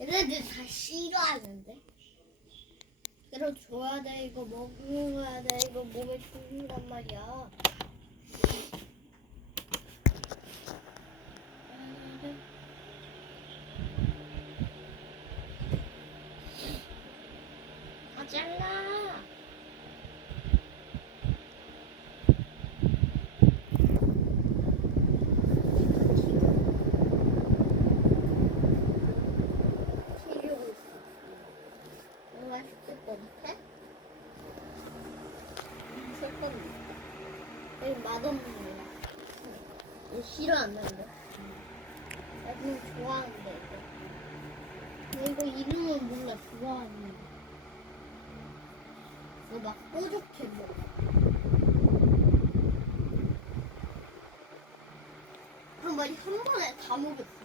얘네들 다 싫어하는데. 이거 줘야 돼, 이거 먹어야 돼, 이거 몸에 좋은단 말이야. 아, 잘라. 맛있을 것 같아? 맛있을 것 같아. 이거 맛없는 거야. 이거 싫어한다는데. 나 이거 좋아하는데, 이거. 이거 이름은 몰라, 좋아하는 거. 이거 막 뾰족해, 뭐. 한 번에 다 먹었어.